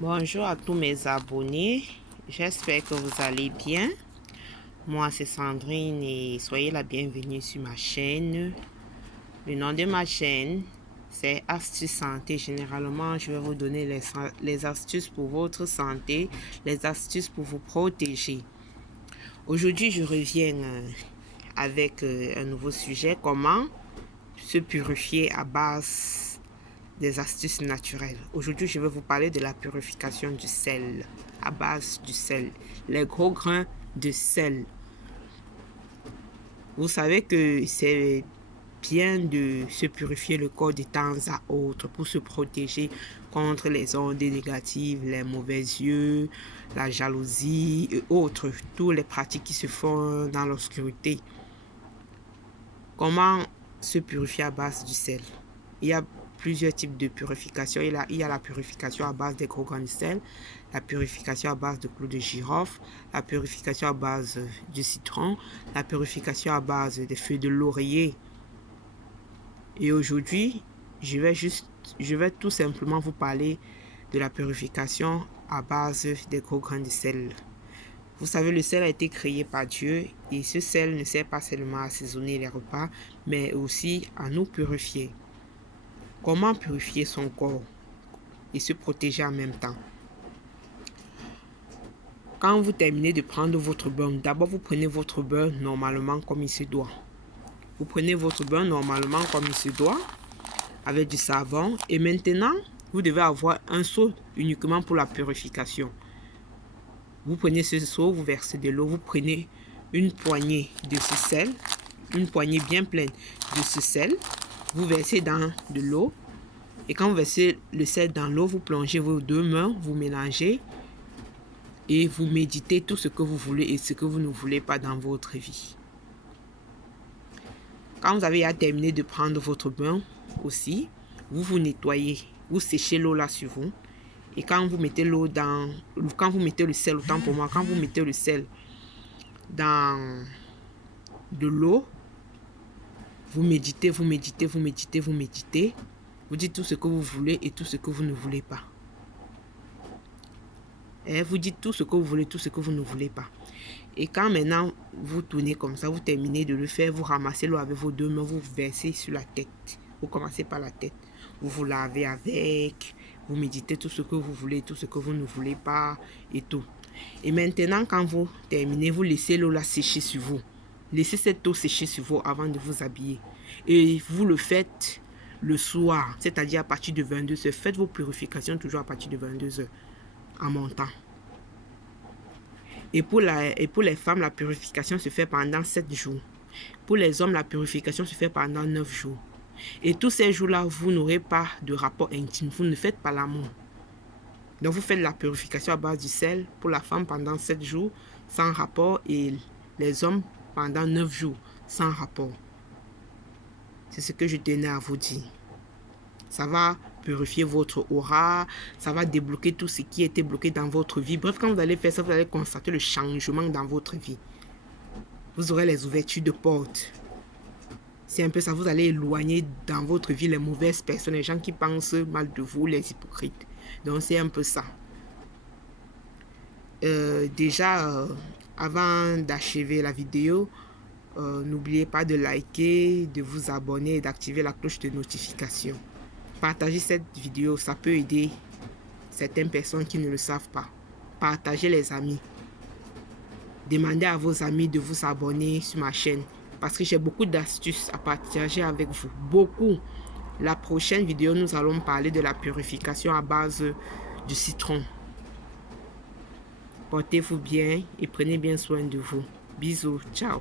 Bonjour à tous mes abonnés, j'espère que vous allez bien. Moi c'est Sandrine et soyez la bienvenue sur ma chaîne. Le nom de ma chaîne c'est Astuces Santé. Généralement je vais vous donner les astuces pour votre santé, les astuces pour vous protéger. Aujourd'hui je reviens avec un nouveau sujet: comment se purifier à base des astuces naturelles. Aujourd'hui, je vais vous parler de la purification du sel, à base du sel, les gros grains de sel. Vous savez que c'est bien de se purifier le corps de temps à autre pour se protéger contre les ondes négatives, les mauvais yeux, la jalousie et autres, toutes les pratiques qui se font dans l'obscurité. Comment se purifier à base du sel? Il y a plusieurs types de purification. Il y a la purification à base des gros grains de sel, la purification à base de clous de girofle, la purification à base du citron, la purification à base des feuilles de laurier. Et aujourd'hui, je vais tout simplement vous parler de la purification à base des gros grains de sel. Vous savez, le sel a été créé par Dieu et ce sel ne sert pas seulement à assaisonner les repas, mais aussi à nous purifier. Comment purifier son corps et se protéger en même temps? Quand vous terminez de prendre votre bain, d'abord vous prenez votre bain normalement comme il se doit. Vous prenez votre bain normalement comme il se doit avec du savon et maintenant vous devez avoir un seau uniquement pour la purification. Vous prenez ce seau, vous versez de l'eau, vous prenez une poignée de ce sel, une poignée bien pleine de ce sel, vous versez dans de l'eau. Et quand vous versez le sel dans l'eau, vous plongez vos deux mains, vous mélangez et vous méditez tout ce que vous voulez et ce que vous ne voulez pas dans votre vie. Quand vous avez terminé de prendre votre bain aussi, vous vous nettoyez, vous séchez l'eau là sur vous. Et quand vous mettez le sel, autant pour moi, quand vous mettez le sel dans de l'eau, vous méditez, vous méditez, vous méditez, vous méditez. Vous dites tout ce que vous voulez et tout ce que vous ne voulez pas. Et vous dites tout ce que vous voulez, tout ce que vous ne voulez pas. Et quand maintenant vous tournez comme ça, vous terminez de le faire, vous ramassez l'eau avec vos deux mains, vous versez sur la tête. Vous commencez par la tête. Vous vous lavez avec, vous méditez tout ce que vous voulez, tout ce que vous ne voulez pas et tout. Et maintenant, quand vous terminez, vous laissez l'eau là sécher sur vous. Laissez cette eau sécher sur vous avant de vous habiller. Et vous le faites le soir, c'est-à-dire à partir de 22h. Faites vos purifications toujours à partir de 22h en montant. Et pour les femmes, la purification se fait pendant 7 jours. Pour les hommes, la purification se fait pendant 9 jours. Et tous ces jours-là, vous n'aurez pas de rapport intime. Vous ne faites pas l'amour. Donc, vous faites la purification à base du sel pour la femme pendant 7 jours sans rapport et les hommes pendant 9 jours sans rapport. C'est ce que je tenais à vous dire. Ça va purifier votre aura, ça va débloquer tout ce qui était bloqué dans votre vie. Bref, quand vous allez faire ça, vous allez constater le changement dans votre vie. Vous aurez les ouvertures de portes. C'est un peu ça, vous allez éloigner dans votre vie les mauvaises personnes, les gens qui pensent mal de vous, les hypocrites. Donc c'est un peu ça. Avant d'achever la vidéo, n'oubliez pas de liker, de vous abonner et d'activer la cloche de notification. Partagez cette vidéo, ça peut aider certaines personnes qui ne le savent pas. Partagez les amis. Demandez à vos amis de vous abonner sur ma chaîne parce que j'ai beaucoup d'astuces à partager avec vous. Beaucoup. La prochaine vidéo, nous allons parler de la purification à base du citron. Portez-vous bien et prenez bien soin de vous. Bisous. Ciao.